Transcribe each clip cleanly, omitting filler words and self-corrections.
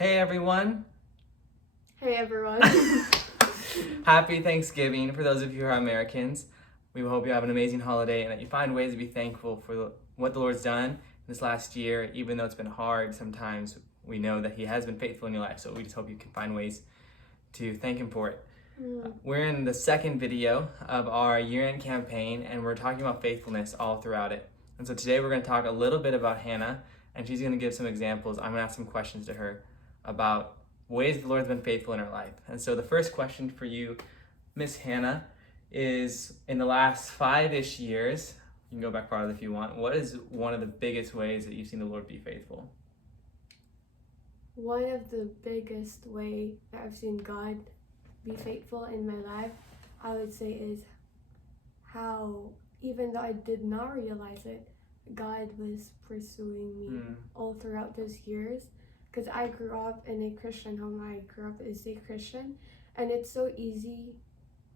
Hey everyone! Hey everyone. Happy Thanksgiving for those of you who are Americans. We hope you have an amazing holiday and that you find ways to be thankful for what the Lord's done this last year. Even though it's been hard sometimes, we know that He has been faithful in your life, so we just hope you can find ways to thank Him for it. We're in the second video of our year-end campaign and we're talking about faithfulness all throughout it. And so today we're going to talk a little bit about Hannah, and she's going to give some examples. I'm going to ask some questions to her about ways the Lord's been faithful in her life. And so the first question for you, Miss Hannah, is in the last 5-ish years, you can go back farther if you want, what is one of the biggest ways that you've seen the Lord be faithful? One of the biggest way that I've seen God be faithful in my life, I would say, is how, even though I did not realize it, God was pursuing me all throughout those years. Because I grew up in a Christian home. I grew up as a Christian, and it's so easy,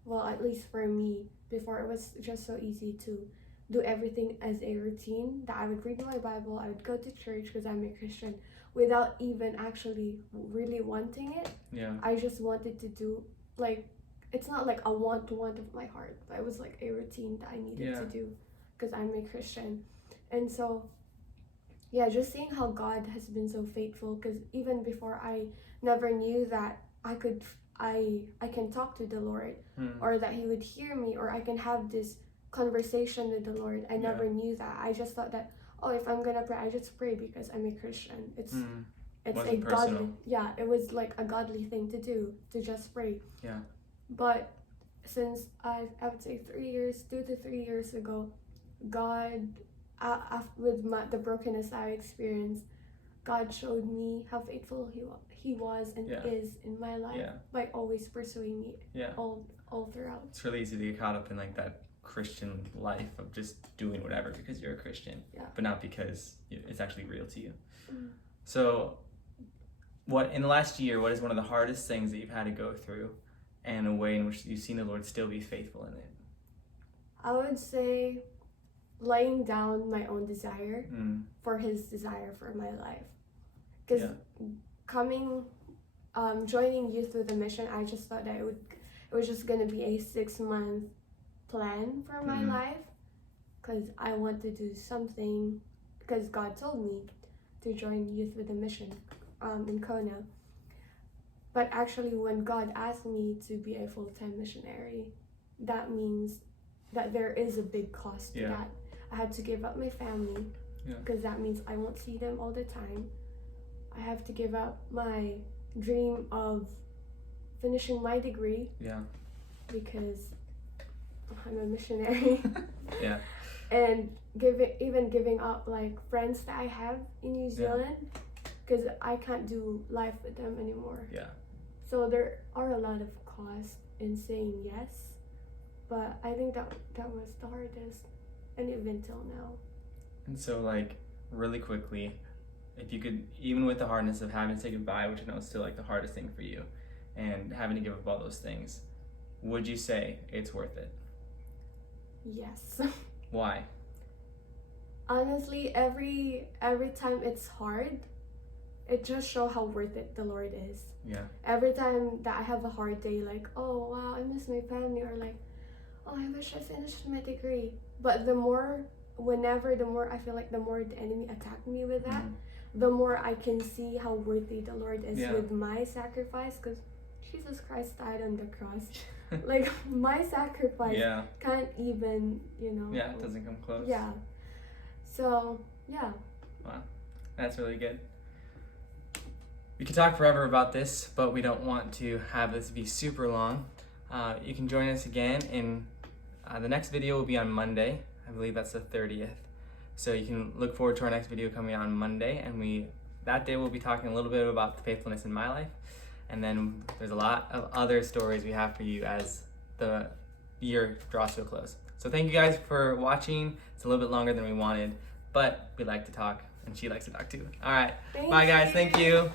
well, at least for me, before it was just so easy to do everything as a routine, that I would read my Bible, I would go to church because I'm a Christian, without even actually really wanting it. Yeah. I just wanted to do, like, it's not like a want of my heart, but it was like a routine that I needed to do because I'm a Christian. And so, yeah, just seeing how God has been so faithful, because even before I never knew that I can talk to the Lord, or that He would hear me, or I can have this conversation with the Lord. I never knew that. I just thought that, oh, if I'm gonna pray, I just pray because I'm a Christian. It's a godly, it was like a godly thing to do, to just pray. Yeah. But since I would say 2 to 3 years ago, God, with the brokenness I experienced, God showed me how faithful He was and is in my life by always pursuing me all throughout. It's really easy to get caught up in like that Christian life of just doing whatever because you're a Christian, but not because it's actually real to you. So, in the last year, what is one of the hardest things that you've had to go through, and a way in which you've seen the Lord still be faithful in it? I would say laying down my own desire for His desire for my life. Because joining Youth with a Mission, I just thought that it was just going to be a 6-month plan for my life, because I want to do something, because God told me to join Youth with a Mission in Kona. But actually, when God asked me to be a full-time missionary, that means that there is a big cost to that. I had to give up my family, because that means I won't see them all the time. I have to give up my dream of finishing my degree, because I'm a missionary. And giving up like friends that I have in New Zealand, because I can't do life with them anymore. So there are a lot of costs in saying yes, but I think that was the hardest, and even till now. And so, like, really quickly, if you could, even with the hardness of having to say goodbye, which I know is still like the hardest thing for you, and having to give up all those things, would you say it's worth it? Yes. Why? Honestly, every time it's hard, it just shows how worth it the Lord is. Every time that I have a hard day, like, oh wow, I miss my family, or like, oh, I wish I finished my degree. But the more I feel like the more the enemy attacked me with that, the more I can see how worthy the Lord is with my sacrifice, because Jesus Christ died on the cross. Like, my sacrifice can't even, it doesn't come close. So, Wow, that's really good. We could talk forever about this, but we don't want to have this be super long. You can join us again in the next video will be on Monday. I believe that's the 30th. So you can look forward to our next video coming on Monday, and that day we'll be talking a little bit about the faithfulness in my life. And then there's a lot of other stories we have for you as the year draws to a close. So thank you guys for watching. It's a little bit longer than we wanted, but we like to talk, and she likes to talk too. All right. Bye guys. Thank you.